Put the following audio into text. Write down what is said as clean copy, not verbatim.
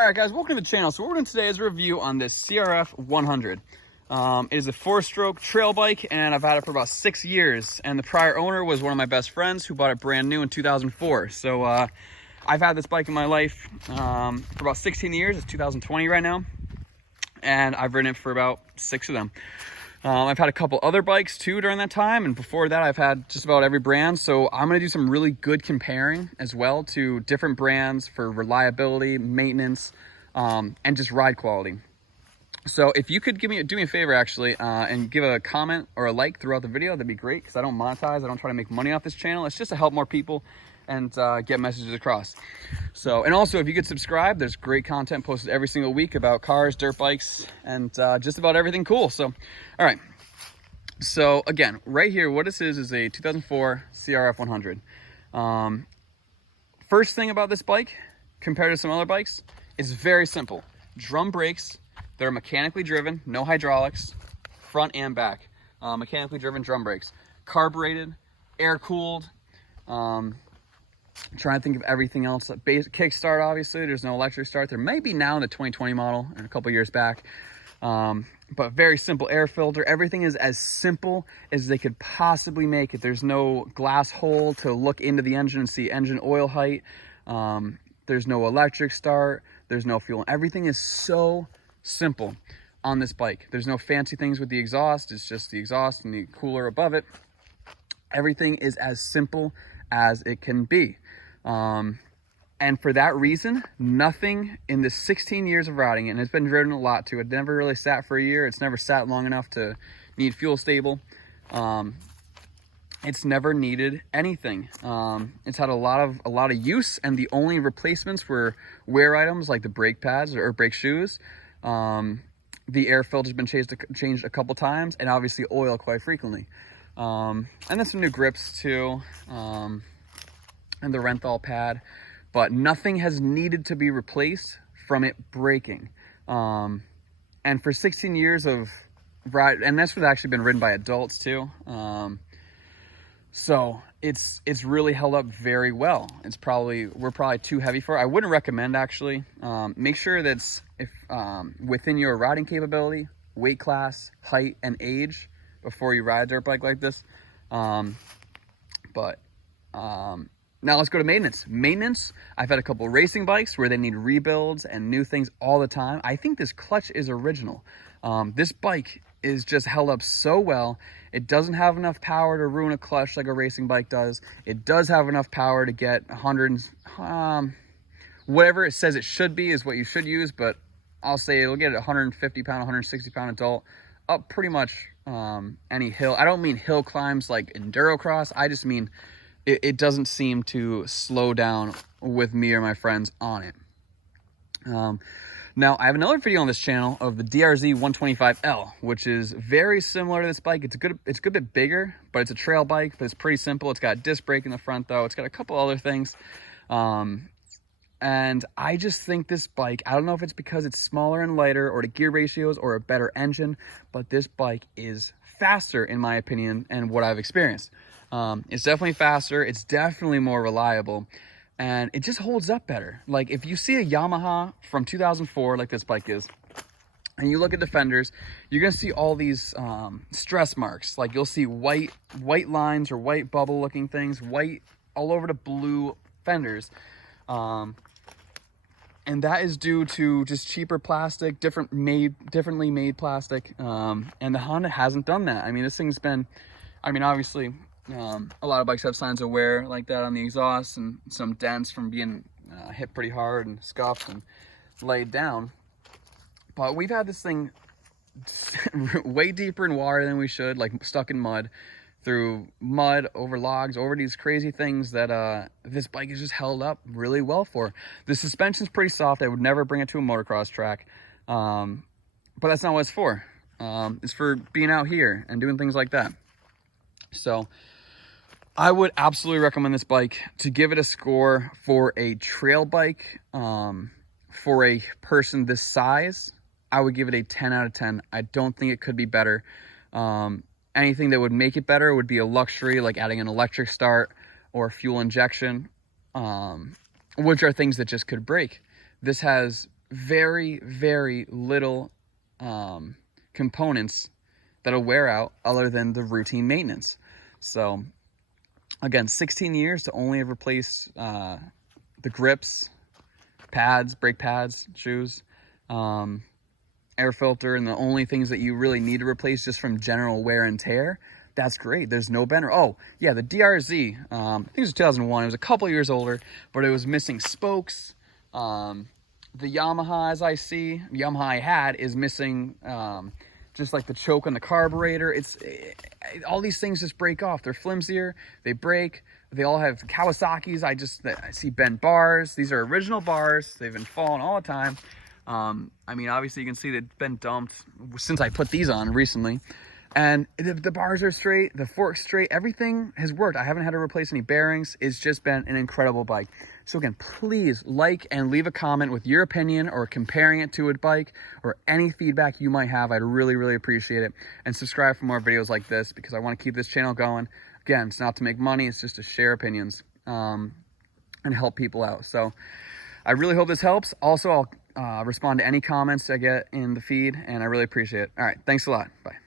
All right, guys, welcome to the channel. So what we're doing today is a review on this CRF100. It is a 4-stroke trail bike, and I've had it for about 6 years. And the prior owner was one of my best friends who bought it brand new in 2004. So I've had this bike in my life for about 16 years. It's 2020 right now, and I've ridden it for about 6 of them. I've had a couple other bikes too during that time, and before that I've had just about every brand. So I'm going to do some really good comparing as well to different brands for reliability, maintenance, and just ride quality. So if you could do me a favor actually, and give a comment or a like throughout the video, that'd be great, because I don't monetize. I don't try to make money off this channel. It's just to help more people and get messages across. So, and also if you could subscribe, there's great content posted every single week about cars, dirt bikes, and just about everything cool. So, all right. So again, right here, what this is a 2004 CRF100. First thing about this bike, compared to some other bikes, is very simple. Drum brakes. They're mechanically driven, no hydraulics, front and back. Mechanically driven drum brakes. Carbureted, air-cooled. Trying to think of everything else. Kickstart, obviously, there's no electric start. There may be now in the 2020 model and a couple years back. But very simple air filter. Everything is as simple as they could possibly make it. There's no glass hole to look into the engine and see engine oil height. There's no electric start. There's no fuel. Everything is so simple on this bike. There's no fancy things with the exhaust. It's just the exhaust and the cooler above it. Everything is as simple as it can be. And for that reason, nothing in the 16 years of riding it, and it's been driven a lot too. It never really sat for a year. It's never sat long enough to need fuel stable. It's never needed anything. It's had a lot of use, and the only replacements were wear items like the brake pads or brake shoes. The air filter's been changed a couple times, and obviously oil quite frequently. And then some new grips too, and the Renthal pad, but nothing has needed to be replaced from it breaking. And for 16 years of ride, and this was actually been ridden by adults too. So it's really held up very well. We're probably too heavy for it. I wouldn't recommend actually. Make sure that's within your riding capability, weight class, height, and age before you ride a dirt bike like this. Now let's go to maintenance. Maintenance, I've had a couple racing bikes where they need rebuilds and new things all the time. I think this clutch is original. This bike is just held up so well. It doesn't have enough power to ruin a clutch like a racing bike does. It does have enough power to get 100, whatever it says it should be is what you should use, but I'll say it'll get a 150 pound, 160 pound adult up pretty much any hill. I don't mean hill climbs like enduro cross. I just mean it doesn't seem to slow down with me or my friends on it. Now, I have another video on this channel of the DRZ 125L, which is very similar to this bike. It's a good bit bigger, but it's a trail bike, but it's pretty simple. It's got a disc brake in the front, though. It's got a couple other things. And I just think this bike, I don't know if it's because it's smaller and lighter or the gear ratios or a better engine, but this bike is faster, in my opinion, and what I've experienced. It's definitely faster. It's definitely more reliable, and it just holds up better. Like if you see a Yamaha from 2004, like this bike is, and you look at the fenders, you're gonna see all these stress marks. Like you'll see white lines or white bubble looking things, white all over the blue fenders. And that is due to just cheaper plastic, differently made plastic. And the Honda hasn't done that. I mean, this thing's been, obviously, a lot of bikes have signs of wear like that on the exhaust and some dents from being hit pretty hard and scuffed and laid down. But we've had this thing way deeper in water than we should, like stuck in mud, through mud, over logs, over these crazy things that this bike is just held up really well for. The suspension's pretty soft. I would never bring it to a motocross track, but that's not what it's for. It's for being out here and doing things like that. So I would absolutely recommend this bike. To give it a score for a trail bike, for a person this size, I would give it a 10 out of 10. I don't think it could be better. Anything that would make it better would be a luxury, like adding an electric start or fuel injection, which are things that just could break. This has very, very little components that'll wear out other than the routine maintenance. So again, 16 years to only have replaced the grips, pads, brake pads, shoes, air filter, and the only things that you really need to replace just from general wear and tear. That's great. There's no bender. Oh yeah, the DRZ, I think it was 2001. It was a couple years older, but it was missing spokes. The Yamaha, as I see, Yamaha I had, is missing just like the choke on the carburetor. All these things just break off. They're flimsier, they break. They all have Kawasaki's. I see bent bars. These are original bars. They've been falling all the time. I mean, obviously you can see they've been dumped since I put these on recently. And the bars are straight, the fork's straight, everything has worked. I haven't had to replace any bearings. It's just been an incredible bike. So again, please like and leave a comment with your opinion or comparing it to a bike or any feedback you might have. I'd really, really appreciate it. And subscribe for more videos like this because I want to keep this channel going. Again, it's not to make money, it's just to share opinions and help people out. So I really hope this helps. Also, I'll respond to any comments I get in the feed, and I really appreciate it. All right, thanks a lot. Bye.